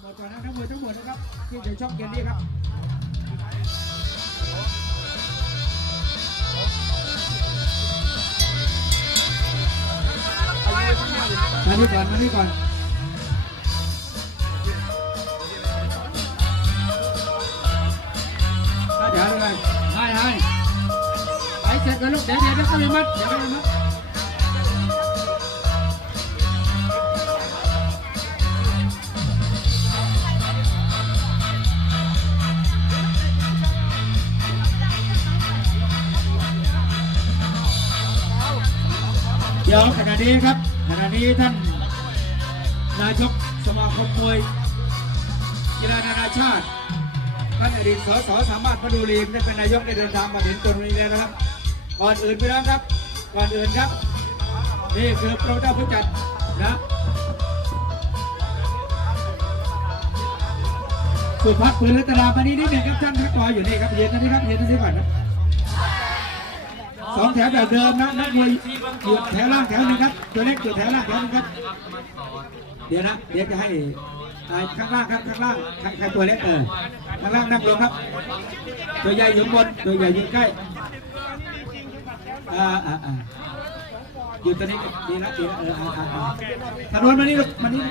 หมดก่อนนะทั้งหมดทั้งหมดนะครับที่อยู่ช่องเกมนี้ครับมานี่ก่อนมานี่ก่อนเดี๋ยวเลยให้ให้ไปเสร็จกันลูกเดี๋ยวเดี๋ยวเดี๋ยวก็มีมัดเดี๋ยวก็มีมัด นี้ครับขณะนี้ท่านนายกสมาคมมวยกีฬานานาชาติท่านอดีตสสสามารถมาดูรีมได้เป็นนายกได้เดินทางมาถึงตรงนี้แล้วนะครับก่อนอื่นไปแล้วครับก่อนอื่นครับนี่คือพระเจ้าผู้จัดนะสุภัทรปืนรัตนามานี่นิดหนึ่งครับท่านทักทอยอยู่นี่ครับเย็นนะนี่ครับเย็นนะนี่ก่อนนะ สองแถวแบบเดิมนะนักมวยอยู่แถวล่างแถวหนึงครับ ตัวเล็กอยู่แถวล่างแถวหนึงครับ เดี๋ยวนะเดี๋ยวจะให้อ่าข้างล่างครับข้างล่างใครใครตัวเล็กเออข้างล่างนั่งลงครับ ตัวใหญ่อยู่ข้างบนตัวใหญ่อยู่ใกล้อ่าอ่าอ่าอยู่ตัวนี้ดีนะดีนะเอออ่าอ่าอ่าถนนมานี่ลูกมานี่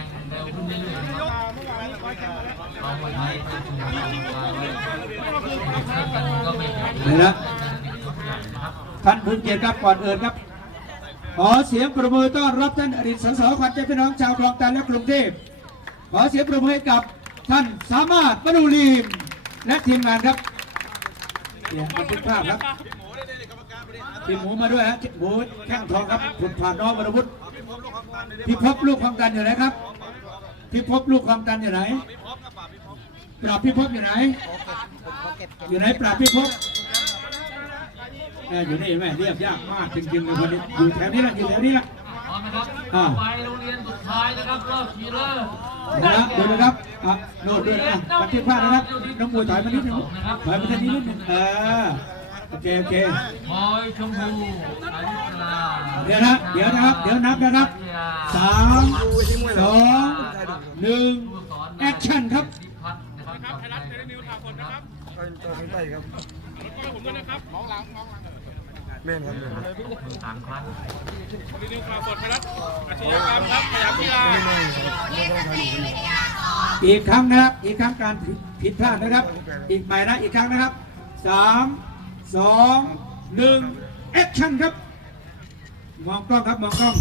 ไหนนะ ท่านผู้เกียรติครับก่อนอื่นครับ ขอเสียงประมือต้อนรับท่านอดีตสสขวัญใจพี่น้องชาวคลองตันและกรุงเทพขอเสียงประมือให้กับท่านสามารถมนูรีมและทีมงานครับเนี่ยขอบคุณภาพครับทีมหมูมาด้วยฮะหมูแข้งทองครับผุดผ่านน้องวรวุฒิพี่พบลูกความตันอยู่ไหนครับพี่พบลูกความตันอยู่ไหนปราบพี่พบอยู่ไหน อยู่ไหนปราบพี่พบแม่ อยู่นี่แม่เรียบยากมากจริงๆเลยคนนี้อยู่แถวนี้แหละอยู่แถวนี้แหละพร้อมนะครับอ่าไปโรงเรียนสุดท้ายนะครับรอบคีเลอร์นะดูนะครับอะโน้ตด้วยนะบันทึกภาพนะครับน้องมวยถอยมานิดนึงถอยมาทางนี้นิดนึงเออโอเคโอเคบอยชมพูอายุทยาเดี๋ยวนะเดี๋ยวนะครับเดี๋ยวนับนะครับสามสองหนึ่งแอคชั่นครับดิพัฒน์นะครับไทยรัฐเทเลนิวทางคนนะครับตัวข้างใต้ครับ แม่นครับแม่นครับสามครั้งอีกครั้งนะครับ อีกครั้งการผิดผิดพลาดนะครับ อีกใหม่นะ อีกครั้งนะครับสามสองหนึ่งแอคชั่นครับ มองกล้องครับ มองกล้อง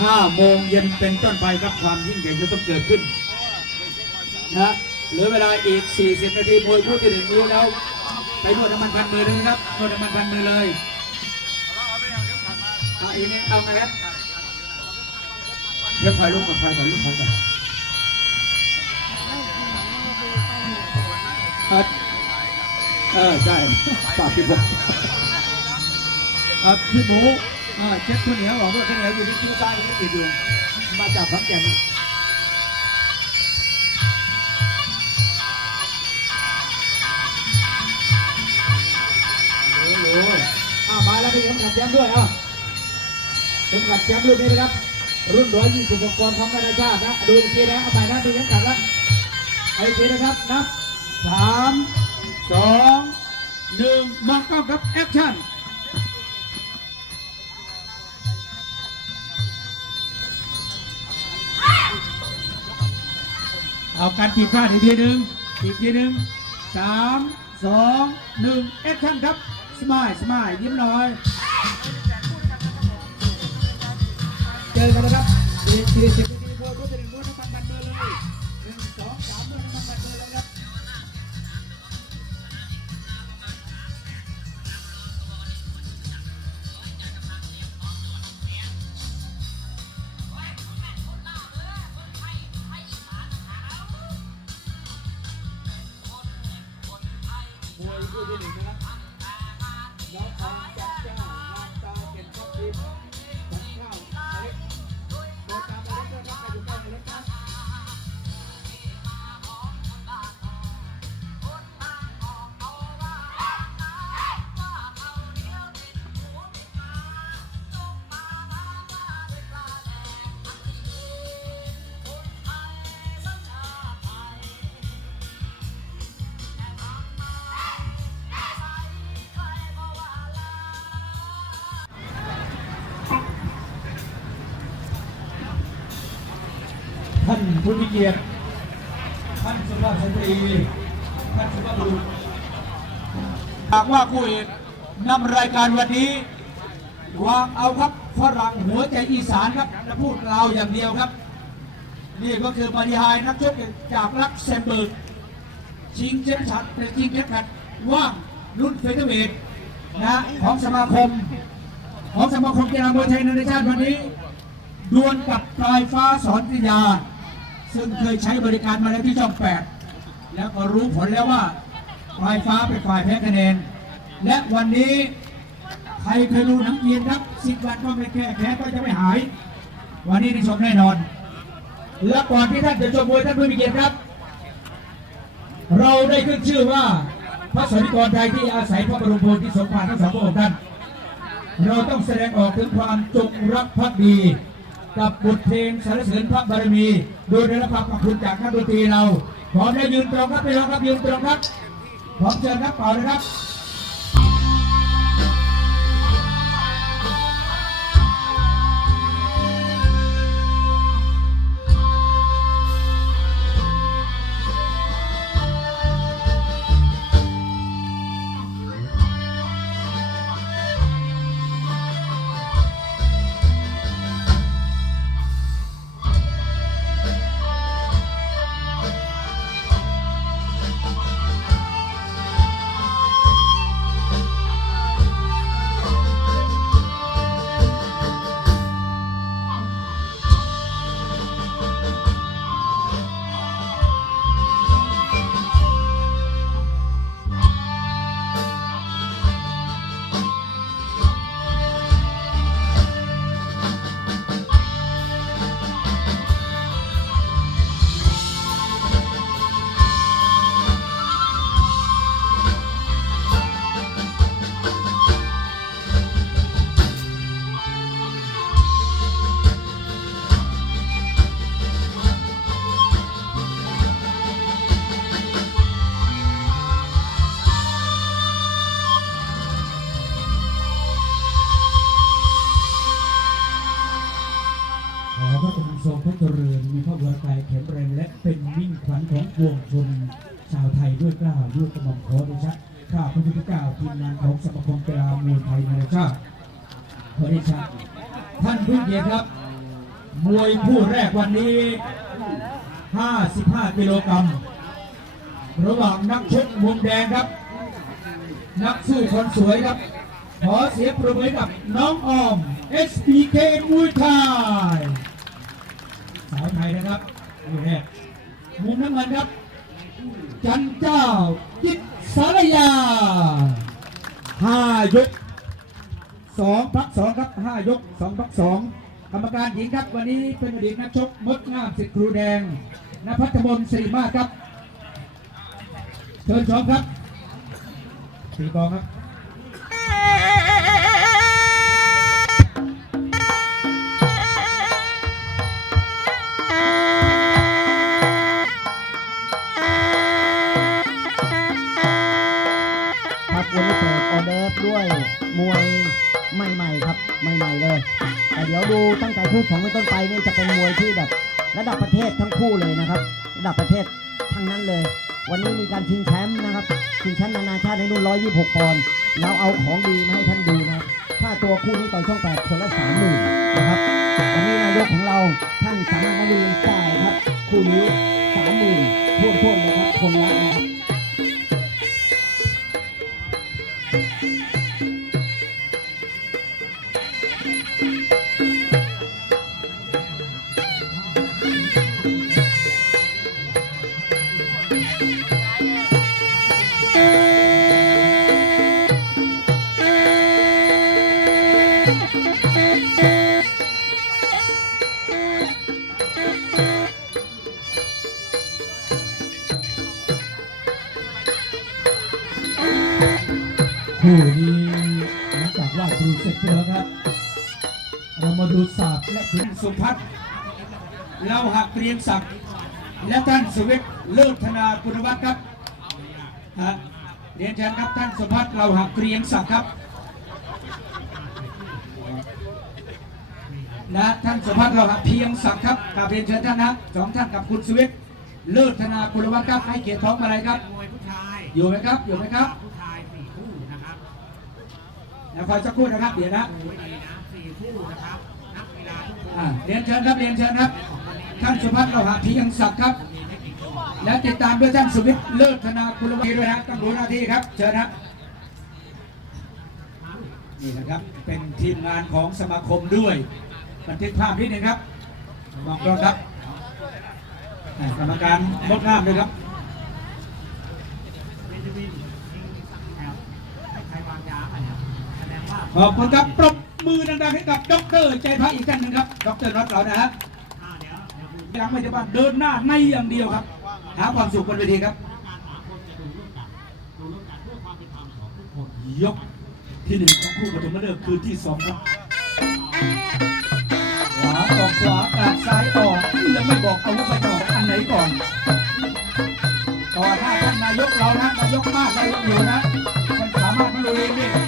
ห้าโมงเย็นเป็นต้นไปครับความยิ่งใหญ่จะต้องเกิดขึ้น นะเหลือเวลาอีก 40 นาทีมวยผู้ที่หนึ่งรู้แล้ว ไปนวดน้ำมันพันมือเลยครับนวดน้ำมันพันมือเลยเอาอีกนี่เอาไงครับเดี๋ยวคอยลุกก่อนคอยก่อนลุกคอยก่อนเออใช่ฝากพี่ผมครับพี่หมูเช็ดข้าวเหนียวบอกว่าข้าวเหนียวอยู่ที่คิ้วซ้ายที่ติดอยู่มาจากขอนแก่น อ้โหอ้าวมาแล้วมีเข็มขัดแชมป์ด้วยอะเข็มขัดแชมป์รุ่นนี้นะครับ รุ่นร้อยยี่สิบกรของนานาชาตินะ ดูอีกทีนะเอาใหม่นะดูเข็มขัดละเอาอีกทีนะครับ นับสามสองหนึ่งมองกล้องครับ แอคชั่นเอาการผิดพลาดอีกทีหนึ่งอีกทีหนึ่งสามสองหนึ่งแอคชั่นครับ สมายสมายยิ้มน่อย เจอกันนะครับอีกสี่สิบทีพวกจะรู้น้ำมันบันเบอร์เลยหนึ่งสองสามด้วยน้ำมันบันเบอร์เลยครับมวยคู่ที่หนึ่งนะครับ น้องทองจับานผู้มีเกียรติท่านสุภาพสตรีท่านสุภาพบุรุษหากว่าคู่เอกนำรายการวันนี้วางเอาครับฝรั่งหัวใจอีสานครับและพูดลาวอย่างเดียวครับ นี่ก็คือมาริไฮนักชกจากลักเซมเบิร์กชิงเข็มขัดเป็นชิงเข็มขัดว่างรุ่นเฟเธอร์เวทนะของสมาคม ของสมาคมกีฬามวยไทยนานาชาติวันนี้ดวลกับปลายฟ้าสอนปิญญา ซึ่งเคยใช้บริการมาแล้วที่ช่องแปดแล้วก็รู้ผลแล้วว่าปลายฟ้าเป็นฝ่ายแพ้คะแนน และวันนี้ใครเคยรู้หนังเกียนครับสิบวันก็ไม่แก้แพ้ก็จะไม่หาย วันนี้ได้ชมแน่นอน และก่อนที่ท่านจะชมมวยท่านผู้มีเกียรติครับ เราได้ขึ้นชื่อว่าพระสนิกรไทยที่อาศัยพระบรมโพธิสมภารทั้งสองพระองค์ท่านเราต้องแสดงออกถึงความจงรักภักดี กับบทเพลงสรรเสริญพระบารมี โดยได้รับความขอบคุณจากนักดนตรีเรา ขอได้ยืนตรงครับไปรองครับยืนตรงครับพร้อมเชิญครับเป่านะครับ ปวงชนชาวไทยด้วยกล้าวด้วยกระหม่อมขอเดชะข้าพระพุทธเจ้าทีมงานของสมาคมกีฬามวยไทยนานาชาติขอเดชะท่านผู้เกียรติครับ มวยคู่แรกวันนี้ 55 กิโลกรัมระหว่างนักชกมุมแดงครับ นักสู้คนสวยครับ ขอเสียงปรบมือกับน้องออม SPK มวยไทยสาวไทยนะครับนี่แรก มุมน้ำเงินครับ จันเจ้าจิตสารยาห้ายกสองพักสองครับห้ายกสองพักสองกรรมการหญิงครับวันนี้เป็นอดีตนักชกมดงามสิทธิ์ครูแดงนภัทรมนสิริมาครับ เชิญชมครับตีกองครับ มวยใหม่ๆครับใหม่ๆเลย แต่เดี๋ยวดูตั้งแต่คู่ของเป็นต้นไปนี่จะเป็นมวยที่แบบ ระดับประเทศทั้งคู่เลยนะครับ ระดับประเทศทั้งนั้นเลย วันนี้มีการชิงแชมป์นะครับชิงแชมป์นานาชาติในรุ่น 126 ปอนด์เราเอาของดีมาให้ท่านดูนะค่าตัวคู่นี้ต่อยช่องแปดคนละสามหมื่นนะครับวันนี้นายกของเราท่านสามารถมาดูจ่ายครับ คู่นี้สามหมื่นท่วๆนะครับคนละนะครับ คู่นี้หลังจากว่าครูเสร็จแล้วครับ เรามาดูศาสตร์และถึงสุพัฒน์เราหักเกรียงศักดิ์และท่านสุวิทย์เลิศธนาคุณวัฒน์ครับฮะเรียนเชิญครับท่านสุพัฒน์เราหักเกรียงศักดิ์ครับนะท่านสุภัทรเราหะเพียงศักดิ์ครับกราบเรียนเชิญท่านนะสองท่านกับคุณสวิทย์เลิศธนาคุณวัฒน์ครับให้เกียรติท้องมาเลยครับอยู่ไหมครับอยู่ไหมครับ ผู้ชายสี่คู่นะครับ นะคอยสักครู่นะครับ เดี๋ยวนะโอ้ยดีนะสี่คู่นะครับนักกีฬาทุกคนอ่าเรียนเชิญครับเรียนเชิญครับ ท่านสุภัทรเราหะเพียงศักดิ์ครับ และติดตามด้วยท่านสุวิทย์เลิศธนาคุณวัฒน์ด้วยนะต้องรู้หน้าที่ครับ เชิญครับนี่นะครับ เป็นทีมงานของสมาคมด้วย บันทึกภาพนิดนึงครับมองกล้องครับอ่ากรรมการงดงามเลยครับเบนจามินแอบให้ใครวางยาไปเนี่ยแสดงว่า ขอบคุณครับ ปรบมือดังๆให้กับดรใจพระอีกท่านหนึ่งครับดรน็อตเรานะฮะอ่าเดี๋ยวเดี๋ยวคุณยังไม่ใช่ว่าเดินหน้าในอย่างเดียวครับ หาความสุขบนเวทีครับ ยกที่หนึ่งของคู่ปฐมฤกษ์คืนที่สองครับ ขวาออกขวากาดซ้ายออกยังไม่บอกอาวุธไปต่ออันไหนก่อนต่อหน้าท่านนายกเรานะนายกมากนายกอยู่นะท่านสามารถมาลุยนี่ดู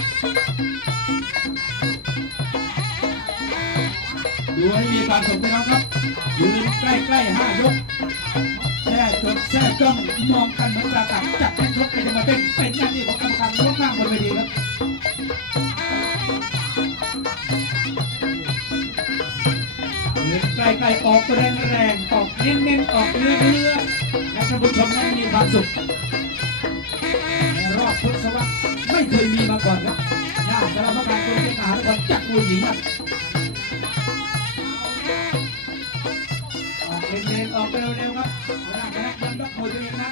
ให้มีความสุขนะครับครับยืนใกล้ๆห้ายกแช่จดแช่จ้องมองกันเหมือนประกับจับเป็นชกเป็นจะมาเป็นเป็นหน้าที่ของกรรมการยกข้างบนเวทีครับเดินใกล้ๆออกแรงแรงๆออกเน้นๆออกเรื่อยๆและท่านผู้ชมนั้นมีความสุขในรอบทศวรรษไม่เคยมีมาก่อนครับหน้าสารพัดการกรุงเทพมหานครจักรมวยหญิงครับ อกเน้นๆอไปเร็วๆครับหัวหน้าคณะบอลด็อกมวยตัวเองนะ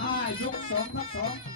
ห้ายกสองทับสอง